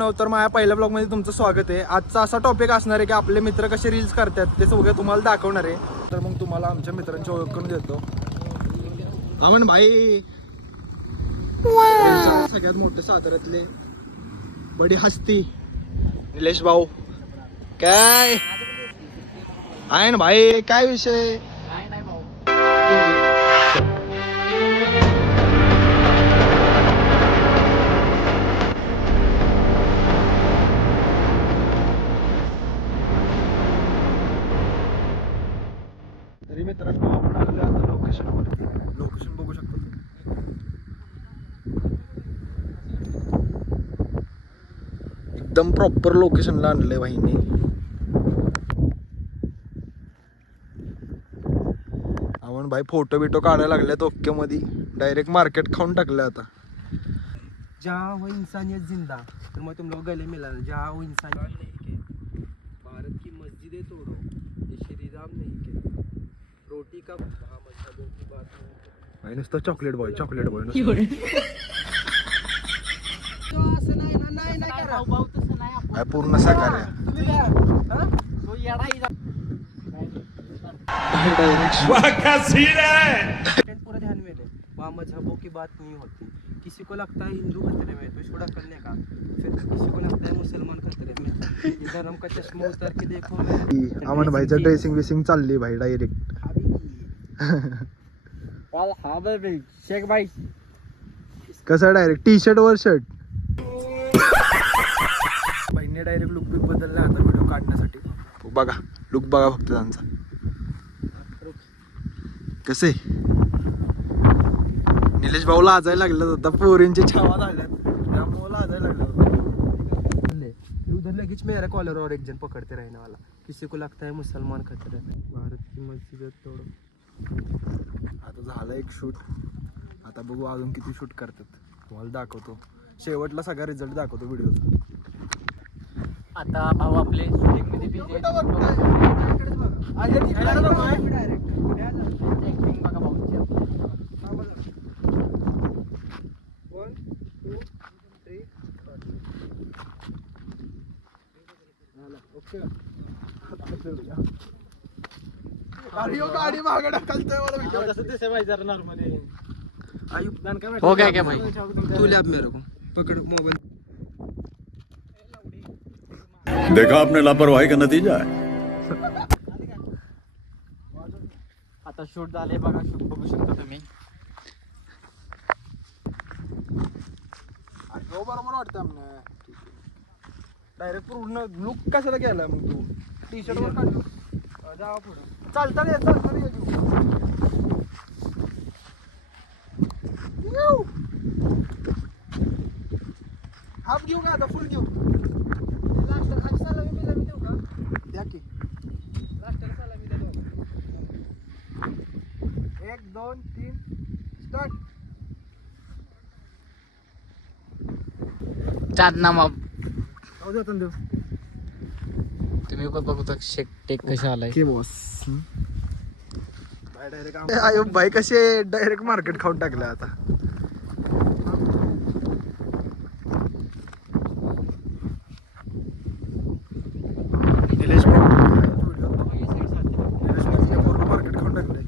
मित्रांनो, तर माझ्या पहिल्या ब्लॉगमध्ये तुमचं स्वागत आहे. आजचा असा टॉपिक असणार आहे की आपले मित्र कसे रील्स करतात ते सगळं तुम्हाला दाखवणार आहे. तर मग तुम्हाला आमच्या मित्रांची ओळख करून देतो. अमन भाई सगळ्यात मोठे साताऱ्यातले बडी हस्ती निलेश भाऊ. काय आहे ना भाई, काय विषय? तरी मित्रांनो, आपण आलो आता लोकेशन बघू शकतो. एकदम प्रॉपर लोकेशनला आणलंय वाहिनी. आपण भाई फोटो बिटो काढायला लागल्यात ओके मध्ये. डायरेक्ट मार्केट खाऊन टाकलं आता. जहाँ वो इंसानियत जिंदा, तो मैं तुम लोग गले मिला जहाँ वो इंसानियत नहीं के भारत की मस्जिदें तोड़ो, ये श्री राम नहीं के रोटी का वहाँ मजहबों की बात नहीं. भाई नुसतं चॉकलेट बॉय असं नाही ना, नाही करा भाई पूर्ण साकार आहे. तुम्ही काय हा तो येडा पूरा ध्यान में ले, वहाँ मजहबों की बात नहीं होती. किसी को लगता है हिंदू खतरे में तो छोड़ा करने का, फिर किसी को लगता है मुसलमान खतरे में. धर्म का चश्मा उतार के देखो. अमन भाईचं ड्रेसिंग विसिंग चालली भाई डायरेक्ट. शेख भाई कसं डायरेक्ट टी शर्ट वर शर्ट. भाईने डायरेक्ट लुक बिक बदलला आता व्हिडिओ काढण्यासाठी. बघा लुक बघा फक्त त्यांचा कसे. निलेश भाऊ लाजायला लागलं आता, पोरींची छावा झाल्यात त्यामुळे लाजायला लागलं. उधर लगेच मेरा कॉलर और एक जन पकड़ते रहने वाला. किसी को लगता है मुसलमान खतरे में, भारत की मस्जिद तोड़ो. आता झालं एक शूट. आता बघू अजून किती शूट करतात, तुम्हाला दाखवतो. शेवटला सगळा रिझल्ट दाखवतो व्हिडिओचा. आता भाऊ आपले शूटिंग मध्ये बिझी आहेत. ऍक्टिंग बघा भाऊची. 1 2 3 ओके. गाडी मागं ढकलतोय मला. हो क्या भाई, तू ले आप मेरे को पकड़ मोबाइल. देखा आपने लापरवाही का नतीजा है. आता शूट झाले बघा, शूट बघू शकता तुम्ही. बरोबर वाटतं डायरेक्ट पूर्ण लुक कशाला केलाय मग तू? टी शर्ट वर काढलो. जावा पुढं. चालता ये हाफ घेऊ का आता फुल घेऊ? लास्ट खाली सलामी बिलामी देऊ का? द्या की. लास्टला सलामी देऊ. 1 2 3 स्टार्ट. चांदनामा जाऊ देतो देऊ तुम्ही पण बघू शेक टेक कशा आलाय. के बॉस. डायरेक्ट आयो भाई कसे डायरेक्ट मार्केट खाऊन टाकलं आता. निलेश मार्केट खाऊन टाकलंय.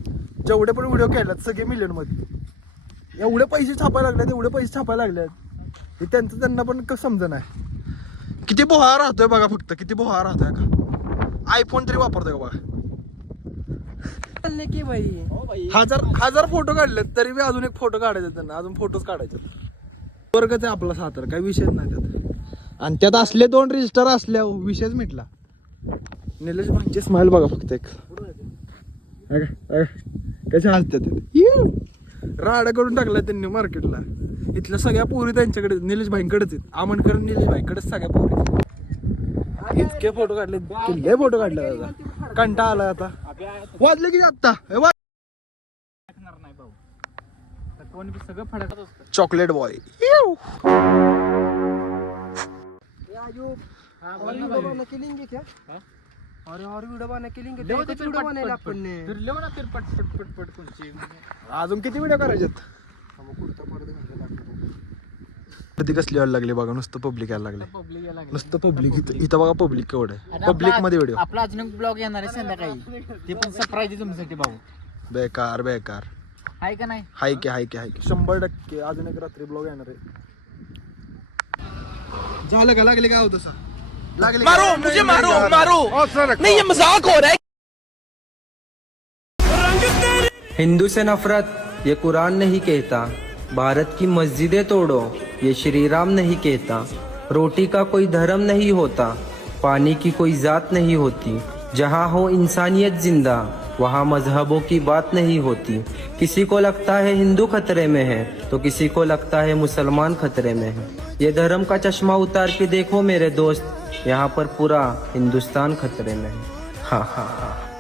जेवढे पण व्हिडिओ केल्यात सगळे मिलियन मध्ये. एवढे पैसे छापायला लागलेत हे त्यांना पण समजणं आहे. किती बोहा राहतोय बघा, फक्त किती बोहा राहतोय का. आयफोन तरी वापरतोय का बघा. की भाई हजार फोटो काढलेत तरी बी अजून एक फोटो काढायचे त्यांना. अजून फोटोज काढायचे. वर्गच आहे आपला सातारा, काही विषयच नाही त्यात. आणि त्यात असले 2 रजिस्टर असल्या विषयच मिटला. निलेश भाईची स्माइल बघा फक्त एक. कशा हसतात राडा करून टाकला त्यांनी मार्केटला. इथल्या सगळ्या पोरी त्यांच्याकडे निलेश भाईंकडेच आहेत. आमनकर निलेश भाईकडेच सगळ्या पोरी. इतके फोटो काढले, किल्ले फोटो काढले. आता कंटाळा आला आता. वाजले की आता नाही भाऊ, सगळं फडकत असतं. Chocolate boy. और वीडियो बना के लेंगे क्या? और वीडियो बना के लेंगे. वीडियो बनायला आपण ने. फिर लेव ना फिर पट पट पट पट कोणची. अजून किती व्हिडिओ करायचे? कुर्ता परत घालायला लागतो. ती कसली यायला लागली बघा, नुसतं पब्लिक यायला लागले, पब्लिक यायला लागली. नुसतं पब्लिक इथं बघा पब्लिक केवढं आणि आहे. पब्लिक मध्ये व्हिडिओ आपला अजून एक ब्लॉग येणार आहे संध्याकाळी, ते पण सरप्राईज आहे तुमच्यासाठी भाऊ. बेकार बेकार. आहे का नाही? हाय की 100% अजून एक रात्री ब्लॉग येणार आहे. झालं का, लागले का तसा लागले मारो मुझे मारो नहीं ये मजाक हो रहा है. हिंदू से नफरत ये कुरान नहीं कहता, भारत की मस्जिदें तोड़ो ये श्री राम नहीं कहता, रोटी का कोई धर्म नहीं होता, पानी की कोई जात नहीं होती, जहाँ हो इंसानियत जिंदा वहाँ मजहबों की बात नहीं होती। किसी को लगता है हिंदू खतरे में है तो किसी को लगता है मुसलमान खतरे में है। ये धर्म का चश्मा उतार के देखो मेरे दोस्त, यहाँ पर पूरा हिंदुस्तान खतरे में है। हाँ हाँ हाँ।